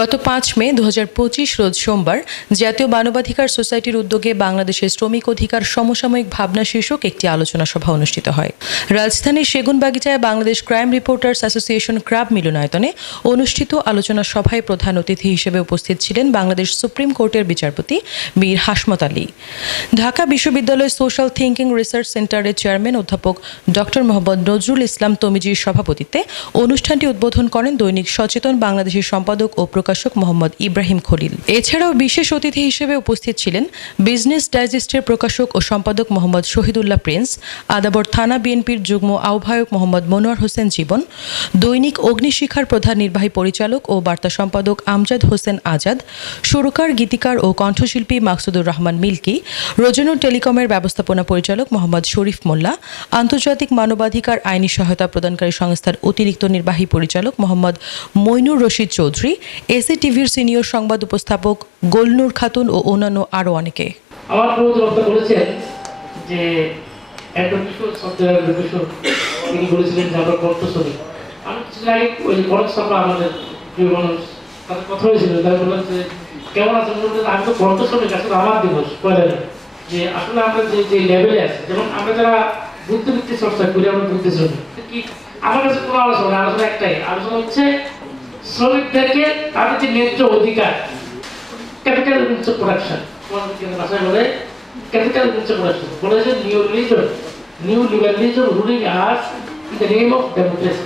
গত ৫ মে ২০২৫ রোজ সোমবার জাতীয় মানবাধিকার সোসাইটির উদ্যোগে বাংলাদেশের শ্রমিক অধিকার সমসাময়িক ভাবনা শীর্ষক একটি আলোচনা সভা অনুষ্ঠিত হয়। রাজধানীর সেগুনবাগিচায় Bangladesh crime reporters association club মিলনায়তনে অনুষ্ঠিত আলোচনা সভায় প্রধান অতিথি হিসেবে উপস্থিত ছিলেন বাংলাদেশ সুপ্রিম কোর্টের বিচারপতি মীর হাশমত আলী, ঢাকা বিশ্ববিদ্যালয় সোশ্যাল থিংকিং রিসার্চ সেন্টারের চেয়ারম্যান অধ্যাপক ডক্টর মোহাম্মদ নজরুল ইসলাম তমিজির সভাপতিত্বে অনুষ্ঠানটি উদ্বোধন করেন দৈনিক সচেতন বাংলাদেশের সম্পাদক ও প্রকাশক মোহাম্মদ ইব্রাহিম খলিল। এছাড়াও বিশেষ অতিথি হিসেবে উপস্থিত ছিলেন বিজনেস ডাইজেস্টের প্রকাশক ও সম্পাদক মোহাম্মদ শহীদুল্লাহ প্রিন্স, আদাবর থানা বিএনপির যুগ্ম আহ্বায়ক মোহাম্মদ মনোয়ার হোসেন জীবন, দৈনিক অগ্নিশিখার প্রধান নির্বাহী পরিচালক ও বার্তা সম্পাদক আমজাদ হোসেন আজাদ, সুরকার, গীতিকার ও কণ্ঠশিল্পী মাকসুদুর রহমান মিল্কি, রোজনুর টেলিকমের ব্যবস্থাপনা পরিচালক মোহাম্মদ শরীফ মোল্লা, আন্তর্জাতিক মানবাধিকার আইনি সহায়তা প্রদানকারী সংস্থার অতিরিক্ত নির্বাহী পরিচালক মোহাম্মদ মইনুর রশিদ চৌধুরী, এসিটিভির সিনিয়র সংবাদ উপস্থাপক গোলনুর খাতুন ও অন্যান্য আরও অনেকে। আমার প্রবক্তা বলেছেন যে তিনি বলেছিলেন যে আমরা কণ্ঠস্বরী। আমি কিছুদিন আগে ওই বড় সভা আমাদের প্রিয় মানুষ তাদের কথা হয়েছিল, তাই বললেন যে কেমন আছেন, আমি তো কণ্ঠস্বরী, আসলে আমার দিবস পয়লা যে আসলে আমরা যে লেভেলে আছে, যেমন আমরা যারা বুদ্ধিবৃত্তি চর্চা করি আমরা বুদ্ধিশ্রমী কি, আমার কাছে কোনো আলোচনা একটাই আলোচনা হচ্ছে শ্রমিকদেরকে তাদের যে ন্যায্য অধিকার, ক্যাপিটাল গুডস প্রোডাকশন, ভাষায় বলে ক্যাপিটাল গুডস প্রোডাকশন, বলে যে new liberalism ruling us in the name of democracy.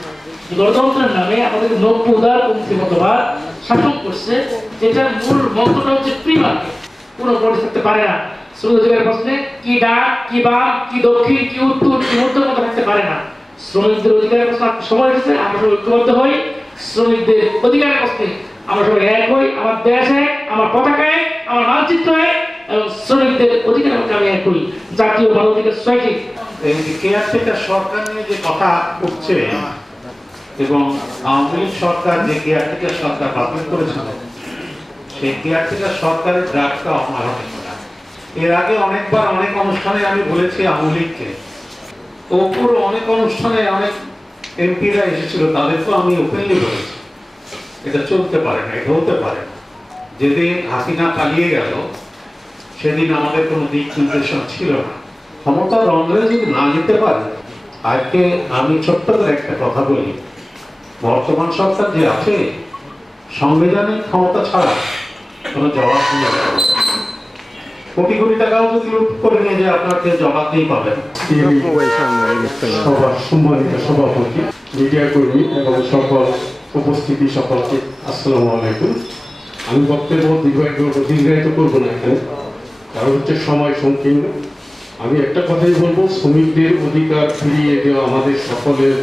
গণতন্ত্রের নামে আমাদের নব্য উদারপন্থী মতবাদ শাসন করছে, যেটার মূল মন্ত্রটা হচ্ছে ফ্রি মার্কেট। কোনো বডি থাকতে পারে না শ্রমিক অধিকারের প্রশ্নে, কি ডাক, কি বাম, কি দক্ষিণ, কি উত্তর, কি মধ্য মতো থাকতে পারে না। শ্রমিকদের অধিকারের প্রশ্ন সময় এসেছে, আমরা সবাই ঐক্যবদ্ধ হই। শ্রমিকদের অধিকারের প্রশ্নে আমরা সবাই এক হই, আমার দেশ এক, আমার পতাকা এক, আমার মানচিত্র এক, এবং শ্রমিকদের অধিকারের মধ্যে আমি এক হই। জাতীয় মানবাধিকার সোসাইটি এই কেয়ারটেকার সরকার নিয়ে যে কথা উঠছে এবং আওয়ামী লীগ সরকার যে কেয়ারটেকার সরকার বাতিল করেছিল, সেই কেয়ারটেকার সরকারের ড্রাফটটা অমানবিক করা। এর আগে অনেকবার অনেক অনুষ্ঠানে আমি বলেছি আওয়ামী লীগকে, অপুর অনেক অনুষ্ঠানে অনেক এমপিরা এসেছিল, তাদেরকেও আমি ওপেনলি বলেছি এটা চলতে পারে না, এটা হতে পারে না। যেদিন হাসিনা পালিয়ে গেল সেদিন আমাদের কোনো দিক নির্দেশনা ছিল না। ক্ষমতার অঙ্গনে যদি না যেতে পারে, আজকে আমি ছোট্ট করে একটা কথা বলি, বর্তমান সরকার যে আছে সাংবিধানিক ক্ষমতা ছাড়া কোনো জবাব নিয়ে যাবে, কোটি কোটি টাকাও যদি লুট করে নিয়ে যায় আপনাকে জবাব দিয়ে পাবেন। সবার সম্মানিত সভাপতি, মিডিয়া কর্মী এবং সকল উপস্থিতি সকলকে আসসালামু আলাইকুম। আমি বক্তব্য দীর্ঘায়িত করবো না এখানে, কারণ হচ্ছে সময় সংকীর্ণ। আমি একটা কথাই বলবো, শ্রমিকদের অধিকার ফিরিয়ে দেওয়া আমাদের সকলের,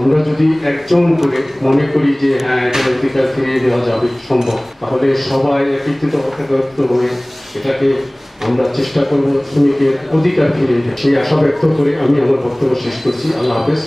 আমরা যদি একজন করে মনে করি যে হ্যাঁ এটার অধিকার ফিরিয়ে দেওয়া যাবে সম্ভব, তাহলে সবাই একত্রিত হয়ে এটাকে আমরা চেষ্টা করবো শ্রমিকের অধিকার ফিরিয়ে দেওয়া। সেই আশা ব্যক্ত করে আমি আমার বক্তব্য শেষ করছি। আল্লাহ হাফেজ।